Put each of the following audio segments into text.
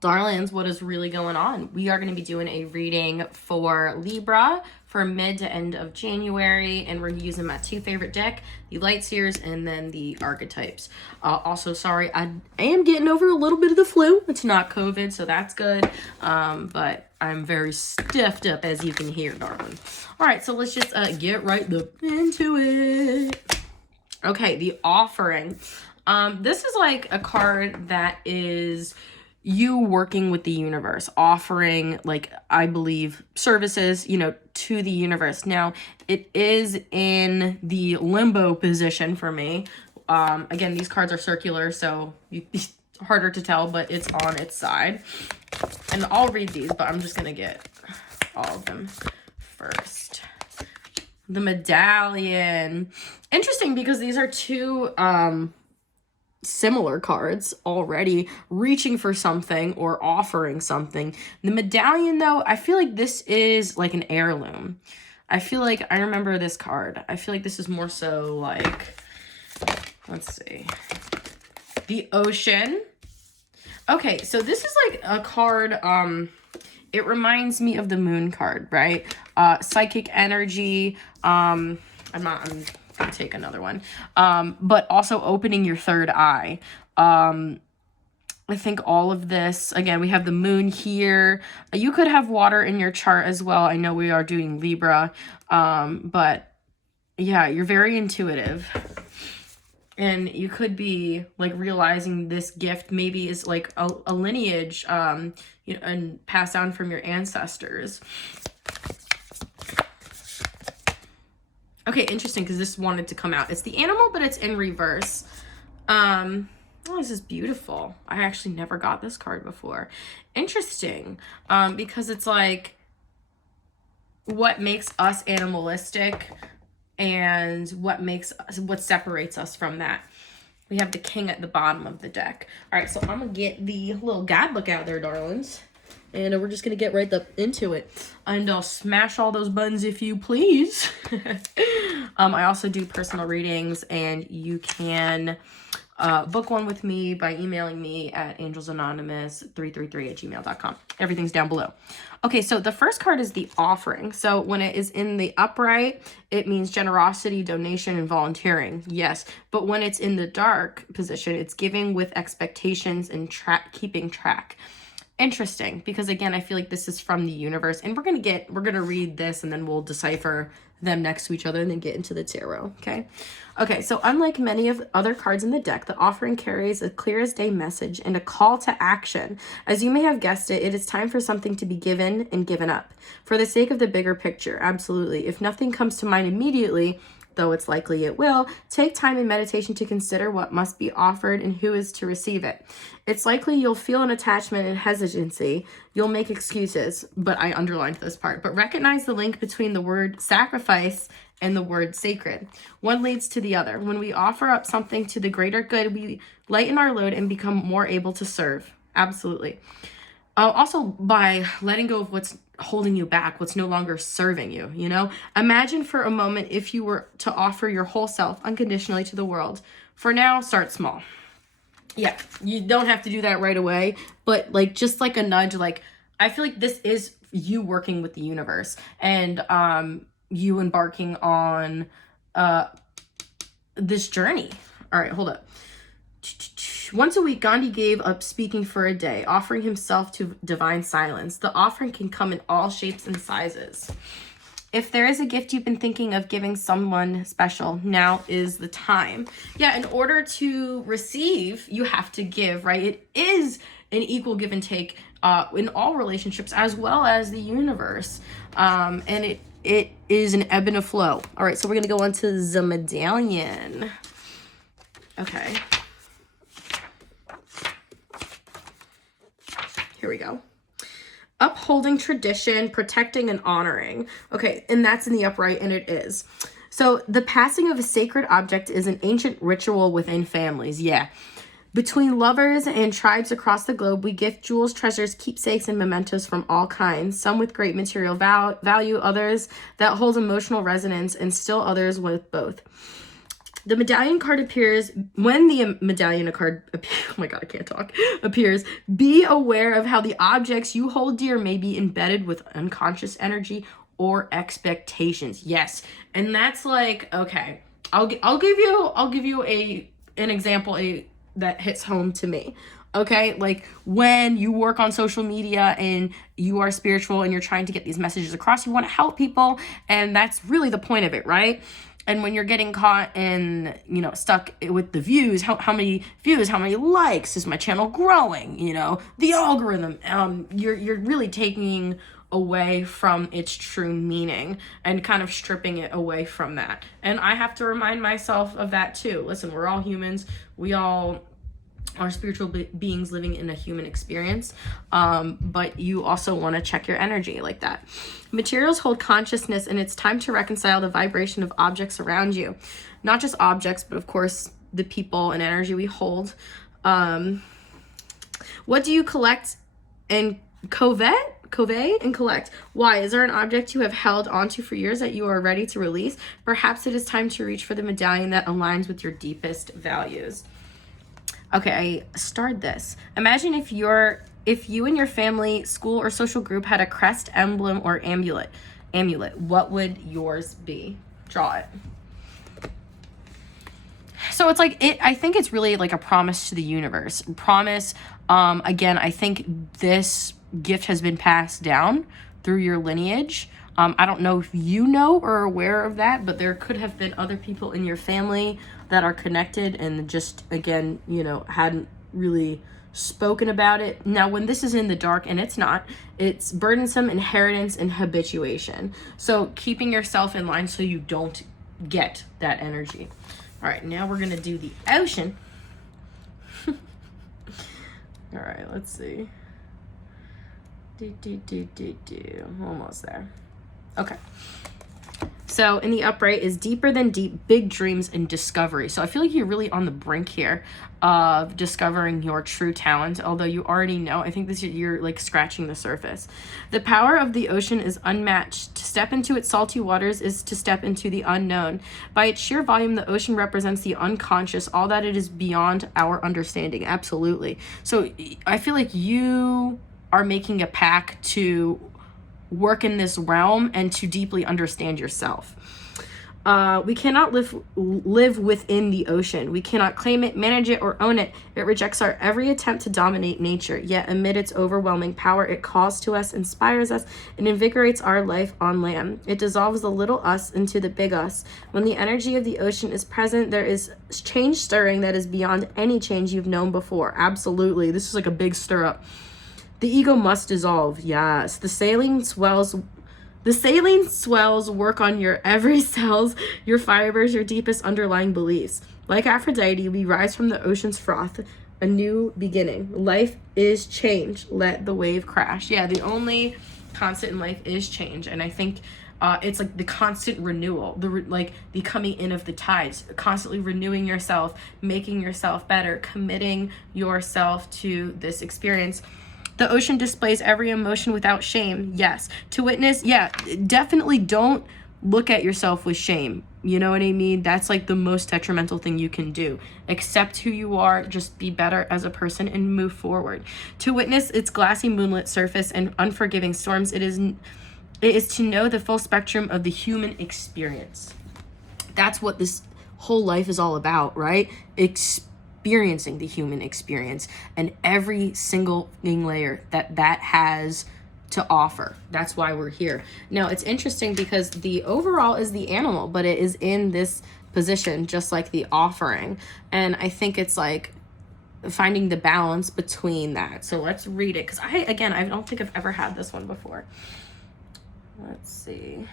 Darlings, what is really going on? We are going to be doing a reading for Libra for mid to end of January, and we're using my two favorite deck, the Light Seers and then the Archetypes. Also, sorry, I am getting over a little bit of the flu. It's not COVID, so that's good. But I'm very stuffed up, as you can hear, darling. All right, so let's just get right into it. Okay, the Offering. This is like a card that is you working with the universe, offering, like, I believe, services, to the universe. Now, it is in the limbo position for me. Again, these cards are circular, so it's harder to tell, but it's on its side. And I'll read these, but I'm just going to get all of them first. The Medallion. Interesting, because these are two similar cards already, reaching for something or offering something. The Medallion, though, I feel like this is like an heirloom. I feel like I remember this card. I feel like this is more so like, let's see, the Ocean. Okay, so this is like a card, it reminds me of the Moon card, right? Psychic energy. I'm gonna take another one. But also opening your third eye. I think all of this, again, we have the Moon here. You could have water in your chart as well. I know we are doing Libra, but yeah, you're very intuitive. And you could be like realizing this gift maybe is like a lineage, and passed down from your ancestors. Okay, interesting, because this wanted to come out. It's the Animal, but it's in reverse. Oh, this is beautiful. I actually never got this card before. Interesting, because it's like what makes us animalistic and what separates us from that. We have the King at the bottom of the deck. All right, so I'm gonna get the little guidebook out there, darlings. And we're just going to get right into it. And I'll smash all those buttons if you please. I also do personal readings, and you can book one with me by emailing me at angelsanonymous333@gmail.com. Everything's down below. Okay, so the first card is the Offering. So when it is in the upright, it means generosity, donation, and volunteering. Yes, but when it's in the dark position, it's giving with expectations and keeping track. Interesting, because again, I feel like this is from the universe, and we're gonna read this, and then we'll decipher them next to each other and then get into the tarot. Okay, so unlike many of the other cards in the deck, the Offering carries a clear as day message and a call to action. As you may have guessed it is time for something to be given and given up for the sake of the bigger picture. Absolutely. If nothing comes to mind immediately, though it's likely it will, take time in meditation to consider what must be offered and who is to receive it. It's likely you'll feel an attachment and hesitancy. You'll make excuses, but I underlined this part. But recognize the link between the word sacrifice and the word sacred. One leads to the other. When we offer up something to the greater good, we lighten our load and become more able to serve. Absolutely. Also, by letting go of what's holding you back, what's no longer serving you, Imagine for a moment if you were to offer your whole self unconditionally to the world. For now, start small. Yeah, you don't have to do that right away, but just like a nudge, I feel like this is you working with the universe and you embarking on this journey. All right, hold up. Once a week, Gandhi gave up speaking for a day, offering himself to divine silence. The offering can come in all shapes and sizes. If there is a gift you've been thinking of giving someone special, now is the time. Yeah, in order to receive, you have to give, right? It is an equal give and take in all relationships, as well as the universe. And it is an ebb and a flow. All right, so we're going to go on to the Medallion. Okay. Here we go. Upholding tradition, protecting and honoring. Okay, and that's in the upright, and it is. So the passing of a sacred object is an ancient ritual within families. Yeah. Between lovers and tribes across the globe, we gift jewels, treasures, keepsakes, and mementos from all kinds. Some with great material value, others that hold emotional resonance, and still others with both. The medallion card appears when the medallion card oh my god, I can't talk, appears. Be aware of how the objects you hold dear may be embedded with unconscious energy or expectations. Yes. And that's like, okay, I'll give you an example that hits home to me. Okay, like when you work on social media and you are spiritual and you're trying to get these messages across, you want to help people, and that's really the point of it, right? And when you're getting caught in, stuck with the views, how many views, how many likes, is my channel growing? The algorithm, you're really taking away from its true meaning and kind of stripping it away from that. And I have to remind myself of that too. Listen, we're all humans. We all are spiritual beings living in a human experience, but you also want to check your energy like that. Materials hold consciousness, and it's time to reconcile the vibration of objects around you. Not just objects, but of course the people and energy we hold. What do you collect and covet and collect? Why? Is there an object you have held onto for years that you are ready to release? Perhaps it is time to reach for the medallion that aligns with your deepest values. Okay, I starred this. Imagine if you and your family, school, or social group had a crest, emblem, or amulet. What would yours be? Draw it. So it's like I think it's really like a promise to the universe. Promise. Again, I think this gift has been passed down through your lineage. I don't know if you know or are aware of that, but there could have been other people in your family that are connected and just, again, hadn't really spoken about it. Now, when this is in the dark, and it's not, it's burdensome inheritance and habituation. So keeping yourself in line so you don't get that energy. All right, now we're going to do the ocean. All right, let's see. Almost there. Okay. So in the upright is deeper than deep, big dreams and discovery. So I feel like you're really on the brink here of discovering your true talent, although you already know. I think you're like scratching the surface. The power of the ocean is unmatched. To step into its salty waters is to step into the unknown. By its sheer volume, the ocean represents the unconscious, all that it is beyond our understanding. Absolutely. So I feel like you are making a pact to work in this realm and to deeply understand yourself. We cannot live within the ocean. We cannot claim it, manage it, or own it. It rejects our every attempt to dominate nature. Yet amid its overwhelming power, it calls to us, inspires us, and invigorates our life on land. It dissolves the little us into the big us. When the energy of the ocean is present, there is change stirring that is beyond any change you've known before. Absolutely. This is like a big stir up. The ego must dissolve. Yes. The saline swells work on your every cells, your fibers, your deepest underlying beliefs. Like Aphrodite, we rise from the ocean's froth, a new beginning. Life is change. Let the wave crash. Yeah, the only constant in life is change. And I think it's like the constant renewal, the coming in of the tides, constantly renewing yourself, making yourself better, committing yourself to this experience. The ocean displays every emotion without shame. Yes. To witness, yeah, definitely don't look at yourself with shame. You know what I mean? That's like the most detrimental thing you can do. Accept who you are, just be better as a person and move forward. To witness its glassy moonlit surface and unforgiving storms, it is to know the full spectrum of the human experience. That's what this whole life is all about, right? Experiencing the human experience and every single thing layer that has to offer. That's why we're here. Now, it's interesting because the overall is the animal, but it is in this position just like the offering. And I think it's like finding the balance between that. So let's read it, because I don't think I've ever had this one before. Let's see.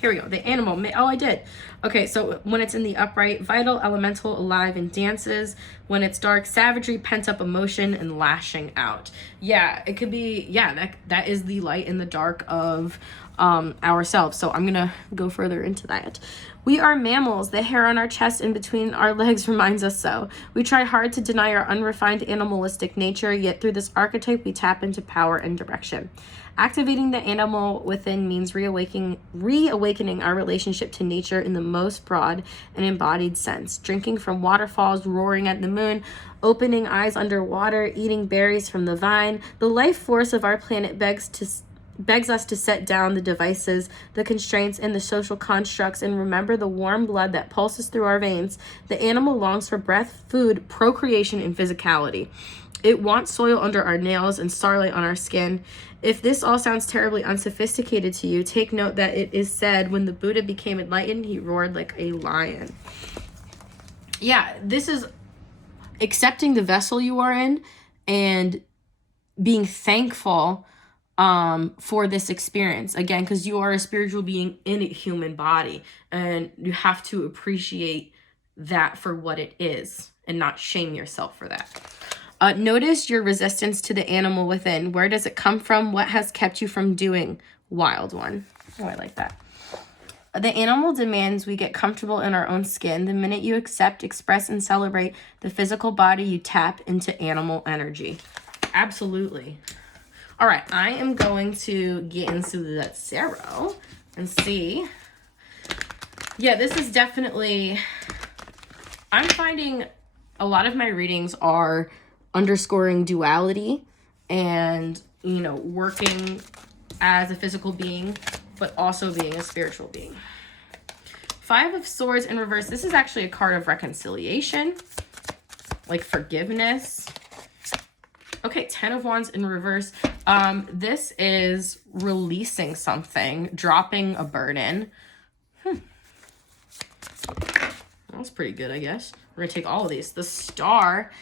Here we go. The animal. Oh, I did. Okay, so when it's in the upright, vital, elemental, alive, and dances. When it's dark, savagery, pent-up emotion, and lashing out. Yeah, it could be, that is the light in the dark of ourselves. So I'm going to go further into that. We are mammals. The hair on our chest and between our legs reminds us so. We try hard to deny our unrefined animalistic nature, yet through this archetype we tap into power and direction. Activating the animal within means reawakening our relationship to nature in the most broad and embodied sense. Drinking from waterfalls, roaring at the moon, opening eyes underwater, eating berries from the vine. The life force of our planet begs us to set down the devices, the constraints, and the social constructs and remember the warm blood that pulses through our veins. The animal longs for breath, food, procreation, and physicality. It wants soil under our nails and starlight on our skin. If this all sounds terribly unsophisticated to you, take note that it is said when the Buddha became enlightened, he roared like a lion. Yeah, this is accepting the vessel you are in and being thankful for this experience, again, because you are a spiritual being in a human body, and you have to appreciate that for what it is and not shame yourself for that. Notice your resistance to the animal within. Where does it come from? What has kept you from doing? Wild one. Oh, I like that. The animal demands we get comfortable in our own skin. The minute you accept, express, and celebrate the physical body, you tap into animal energy. Absolutely. All right, I am going to get into the tarot and see. Yeah, this is definitely, I'm finding a lot of my readings are underscoring duality and, you know, working as a physical being, but also being a spiritual being. Five of Swords in reverse. This is actually a card of reconciliation, like forgiveness. Okay, 10 of Wands in reverse. This is releasing something, dropping a burden. That's pretty good, I guess. We're gonna take all of these. The Star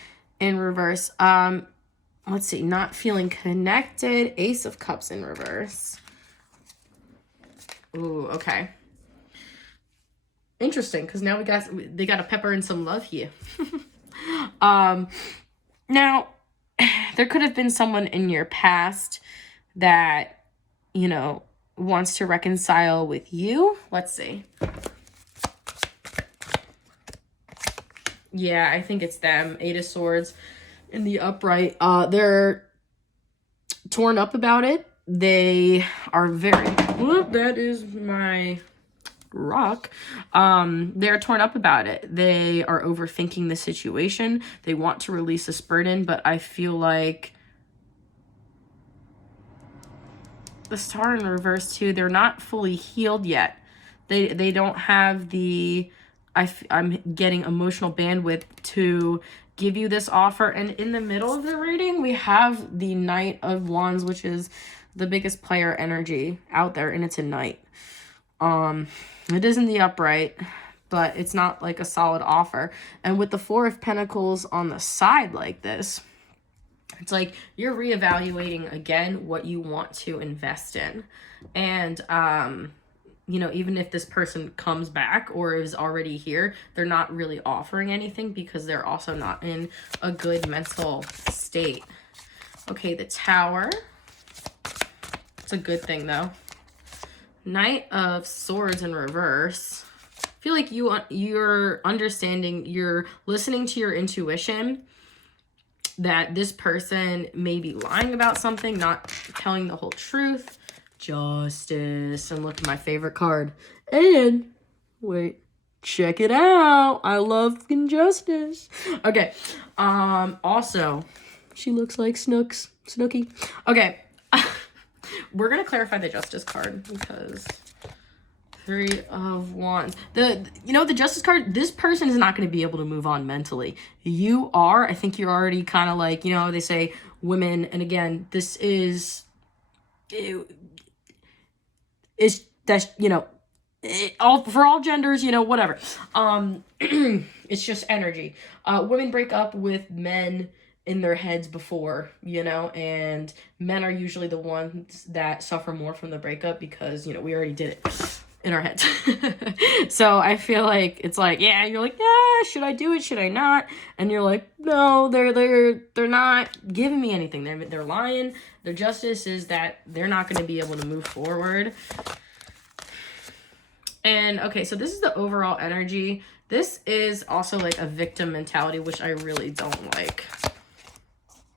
in reverse. Let's see, not feeling connected. Ace of Cups in reverse. Ooh, okay. Interesting, because now they got to pepper in some love here. Now, there could have been someone in your past that, you know, wants to reconcile with you. Let's see. Yeah, I think it's them. Eight of Swords in the upright. They're torn up about it. They are very... Whoop, that is my rock. They're torn up about it. They are overthinking the situation. They want to release this burden, but I feel like the Star in reverse too, they're not fully healed yet. They don't have the... I'm getting emotional bandwidth to give you this offer. And in the middle of the reading, we have the Knight of Wands, which is the biggest player energy out there, and it's a knight. It is in the upright, but it's not like a solid offer. And with the Four of Pentacles on the side like this, it's like you're reevaluating again what you want to invest in. And you know, even if this person comes back or is already here, they're not really offering anything because they're also not in a good mental state. Okay, the Tower. It's a good thing, though. Knight of Swords in reverse. I feel like you're understanding, you're listening to your intuition that this person may be lying about something, not telling the whole truth. Justice. And look at my favorite card. And wait, check it out. I love Justice. Okay. Also, she looks like Snooki. Okay. We're gonna clarify the Justice card because Three of Wands. The Justice card, this person is not going to be able to move on mentally. You are. I think you're already kind of like, you know, they say women, and again, this is it's that's, you know, all for all genders, you know, whatever. It's just energy. Women break up with men in their heads before, you know, and men are usually the ones that suffer more from the breakup because, you know, we already did it in our heads. So I feel like it's like, yeah, you're like, yeah, should I do it? Should I not? And you're like, no, they're not giving me anything. They're lying. Their justice is that they're not going to be able to move forward. And okay, so this is the overall energy. This is also like a victim mentality, which I really don't like.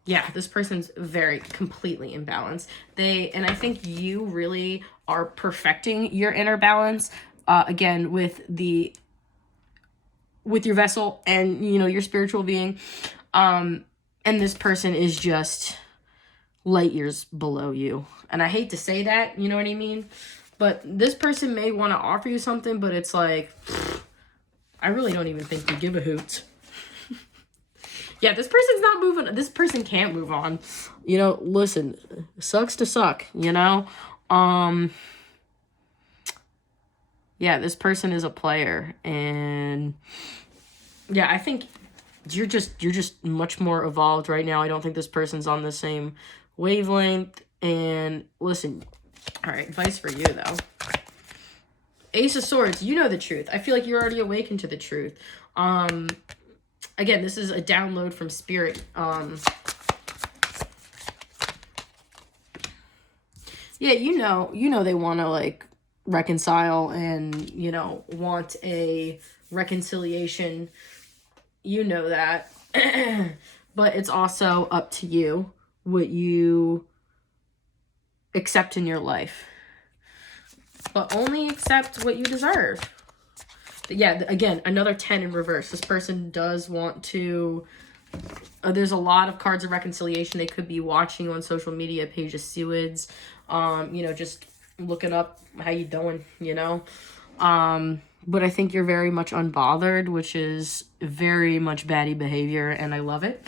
Yeah, this person's very completely imbalanced. And I think you really are perfecting your inner balance, again, with your vessel and, you know, your spiritual being. And this person is just light years below you. And I hate to say that, you know what I mean? But this person may want to offer you something, but it's like, I really don't even think you give a hoot. Yeah, this person's not moving. This person can't move on. You know, listen, sucks to suck, you know? Yeah, this person is a player, and yeah, I think you're just much more evolved right now. I don't think this person's on the same wavelength. And listen, all right, advice for you though. Ace of Swords, you know the truth. I feel like you're already awakened to the truth. Again, this is a download from spirit. Yeah, you know they want to like reconcile and, you know, want a reconciliation. You know that. But it's also up to you what you accept in your life. But only accept what you deserve. But yeah, again, another 10 in reverse. This person does want to... there's a lot of cards of reconciliation. They could be watching on social media, Page of Swords. You know, just looking up how you doing, you know. But I think you're very much unbothered, which is very much baddie behavior, and I love it.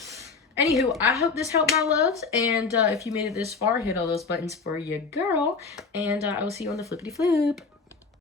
Anywho, I hope this helped, my loves. And if you made it this far, hit all those buttons for your girl. And I will see you on the flippity flip.